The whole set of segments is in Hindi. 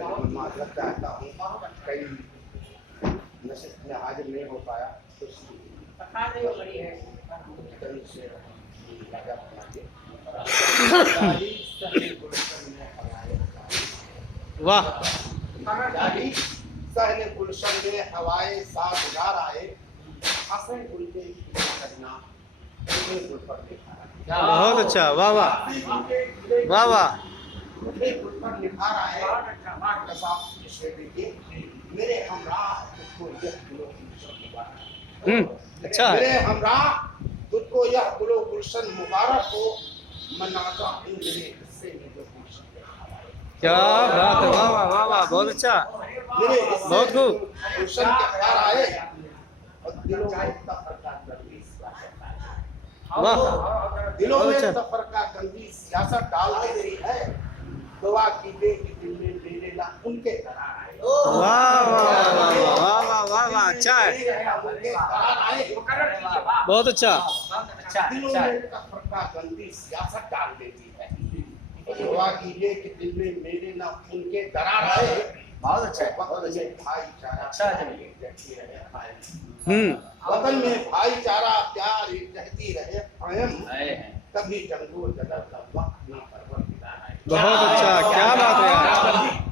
मैं माजरत चाहता हूँ, कई नशिस्त में हाजिर नहीं हो पाया, तो कहीं से लगा बना के वाह सहने गुलशन में हवाए साजगार आए, हंसे गुल के करना गुल पर लिखा है। बहुत अच्छा, वाह वाह वाह वाह। मुझे गुल पर निखार आए, कसाब से देखिए मेरे हमरा तुझको यह गुलो गुलशन मुबारक, अच्छा है। मेरे हमरा तुझको यह गुलो गुलशन मुबारक हो, मनाता हूँ मेरे हिस्से में जो गुलशन क्या बात है, वाह वाह वाह वाह, बहुत अच्छा, मेरे हिस्से बहुत में खूब। जो गुलशन के ख्याल आए और दिलों में तफर का गंदी वाह दिलों बहुत में अच्छा। तफर का गंदी सियासत डाल दे रही है, दुआ कीजिए कि दिल में मेरे ला उनके करार आए। वाह वाह वाह वाह वाह वाह वाह वाह, अच्छा है, उनके करार आए, बहुत अच्छा। दिलों में तफर का गंदी सियासत डाल देती है, दुआ कीजिए कि दिल में मेरे ना उनके दरार आए। बहुत अच्छा है, वतन में भाईचारा अच्छा है। वतन में भाईचारा प्यार एक रहती रहे कायम, आए हैं। कभी जंगो जदर का वक्त ना परवरदिगार आए। बहुत अच्छा, क्या बात है यार,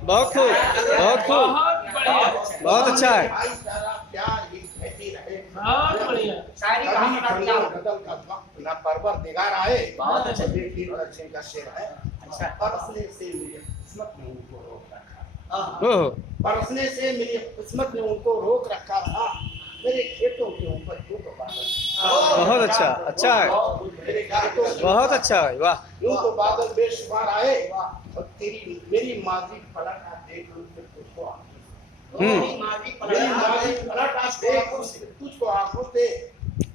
बहुत खूब बहुत खूब, बहुत अच्छा है। भाईचारा प्यार एक रहती रहे, बहुत बढ़िया। शायरी कभी कहाँ का जंगो जदर का वक्त ना परवरदिगार आए। बहुत अच्छा। देखिए अच्छे का शेर है, अच्छा। परसने से मेरी किस्मत ने उनको रोक रखा, ओह परसने से मेरी किस्मत ने उनको रोक रखा था, मेरे खेतों के ऊपर यूं तो बादल, बहुत अच्छा, अच्छा है, मेरे खेतों के बहुत अच्छा है, वाह यूं तो बादल बेशुमार आए, और तेरी मेरी माजी पलट आ देख फिर तुझको मेरी माजी पलट आ देख तुझको आंखों से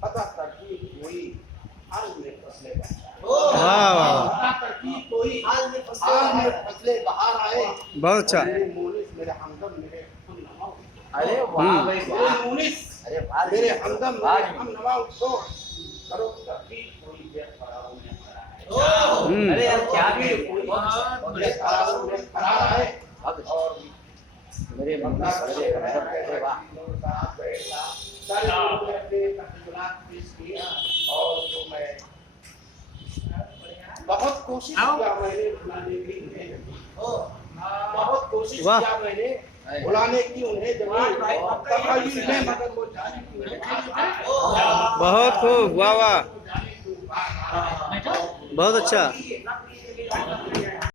पता तरकीब कोई हाल में फसले वाह वाह पता तरकीब कोई हाल में फसले बाहर आए। बहुत अच्छा। मेरे मोनिस मेरे हमदम मेरे हम नवा, अरे वाह भाई मेरे वाह। मोनिस अरे वाह मेरे हमदम मेरे हम नवा को करो तरकीब कोई बेफरार में खड़ा है। अरे यार क्या भी बेफरार में खड़ा है। बहुत अच्छा। और मेरे मम्मी अरे वाह। सारे लोगों ने अपने तकदीरात पेश किए, और तो मैं बहुत कोशिश किया मैंने बुलाने की उन्हें, बहुत कोशिश वाह। किया मैंने बुलाने की उन्हें जमीन तखय्युल में, मगर वो जाने की उन्हें बहुत खूब, वाह वाह, बहुत अच्छा।